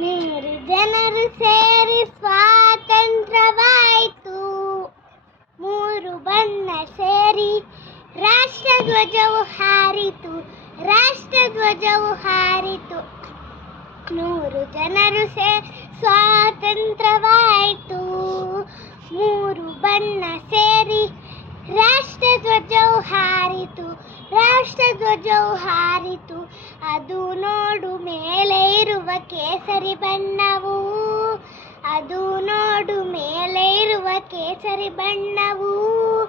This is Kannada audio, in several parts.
ನೂರು ಜನರು ಸೇರಿ ಸ್ವಾತಂತ್ರ್ಯವಾಯಿತು. ಮೂರು ಬಣ್ಣ ಸೇರಿ ರಾಷ್ಟ್ರಧ್ವಜವು ಹಾರಿತು. ರಾಷ್ಟ್ರಧ್ವಜವು ಹಾರಿತು. ನೂರು ಜನರು ಸೇರಿ ಸ್ವಾತಂತ್ರ್ಯವಾಯಿತು. ಮೂರು ಬಣ್ಣ ಸೇರಿ ರಾಷ್ಟ್ರಧ್ವಜವು ಹಾರಿತು. ರಾಷ್ಟ್ರಧ್ವಜವು ಹಾರಿತು. ಅದು ನೋಡು ಮೇಲೆ ಇರುವ ಕೇಸರಿ ಬಣ್ಣವು. ಅದು ನೋಡು ಮೇಲೆ ಇರುವ ಕೇಸರಿ ಬಣ್ಣವು.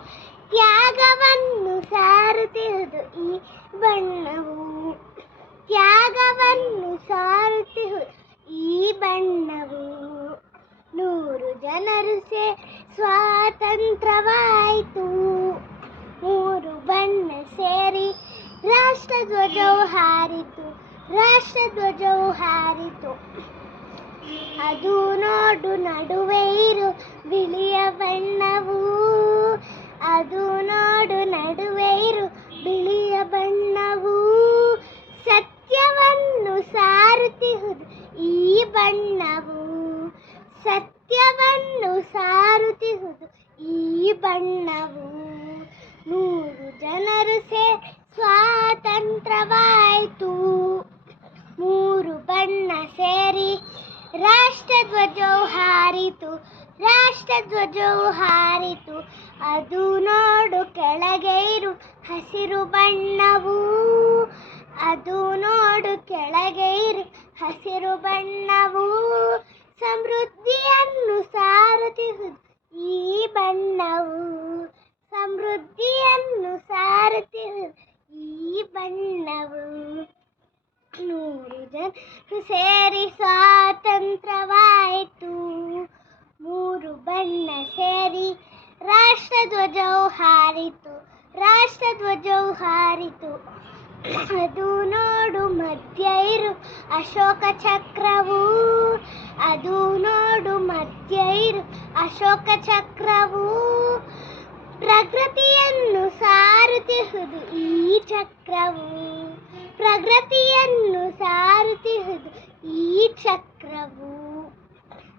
ತ್ಯಾಗವನ್ನು ಸಾರುತ್ತಿರುವುದು ಈ ಬಣ್ಣವು. ತ್ಯಾಗವನ್ನು ಸಾರುತ್ತಿರುವುದು ಈ ಬಣ್ಣವು. ನೂರು ಜನರು ಸ್ವಾತಂತ್ರ್ಯವಾಯಿತು. ಮೂರು ಬಣ್ಣ ಸೇರಿ ರಾಷ್ಟ್ರಧ್ವಜವು ಹಾರಿತು. ರಾಷ್ಟ್ರಧ್ವಜವು ಹಾರಿತು. ಅದು ನೋಡು ನಡುವೆ ಇರು ಬಿಳಿಯ ಬಣ್ಣವು. ಅದು ನೋಡು ನಡುವೆ ಇರು ಬಿಳಿಯ ಬಣ್ಣವು. ಸತ್ಯವನ್ನು ಸಾರುತ್ತಿರುವುದು ಈ ಬಣ್ಣವು. ಸತ್ಯವನ್ನು ಸಾರುತ್ತಿರುವುದು ಈ ಬಣ್ಣವು. ನೂರು ಜನರು ಸ್ವಾತಂತ್ರ್ಯವಾಯಿತು. ಮೂರು ಬಣ್ಣ ಸೇರಿ ರಾಷ್ಟ್ರಧ್ವಜವು ಹಾರಿತು. ರಾಷ್ಟ್ರಧ್ವಜವು ಹಾರಿತು. ಅದು ನೋಡು ಕೆಳಗೆ ಇರು ಹಸಿರು ಬಣ್ಣವು. ಅದು ನೋಡು ಕೆಳಗೆ ಇರು ಹಸಿರು ಬಣ್ಣವು. ಸಮೃದ್ಧಿಯನ್ನು ಸಾರುತ್ತಿರುವುದು ಈ ಬಣ್ಣವು. ಸಮೃದ್ಧಿಯನ್ನು ಸಾರುತ್ತಿರುವುದು ಈ ಬಣ್ಣವು. ನೂರು ಜನರು ಸೇರಿ ಸ್ವಾತಂತ್ರ್ಯವಾಯಿತು. ಮೂರು ಬಣ್ಣ ಸೇರಿ ರಾಷ್ಟ್ರಧ್ವಜವು ಹಾರಿತು. ರಾಷ್ಟ್ರಧ್ವಜವು ಹಾರಿತು. ಅದು ನೋಡು ಮಧ್ಯ ಇರು ಅಶೋಕ ಚಕ್ರವು. ಅದು ನೋಡು ಮಧ್ಯ ಇರು ಅಶೋಕ ಚಕ್ರವು. ಪ್ರಗತಿಯನ್ನು ಸಾರುತ್ತಿರುವುದು ಈ ಚಕ್ರವು. ಪ್ರಗತಿಯನ್ನು ಸಾರುತ್ತಿರುವುದು ಈ ಚಕ್ರವು.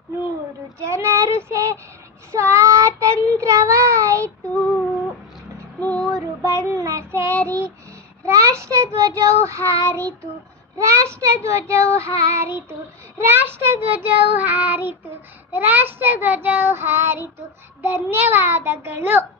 ನೂರು ಜನರು ಸ್ವಾತಂತ್ರ್ಯವಾಯಿತು. ಮೂರು ಬಣ್ಣ ಸೇರಿ ರಾಷ್ಟ್ರಧ್ವಜವು ಹಾರಿತು. ರಾಷ್ಟ್ರಧ್ವಜವು ಹಾರಿತು. ರಾಷ್ಟ್ರಧ್ವಜವು ಹಾರಿತು. ರಾಷ್ಟ್ರಧ್ವಜವು ಹಾರಿತು. ಧನ್ಯವಾದಗಳು.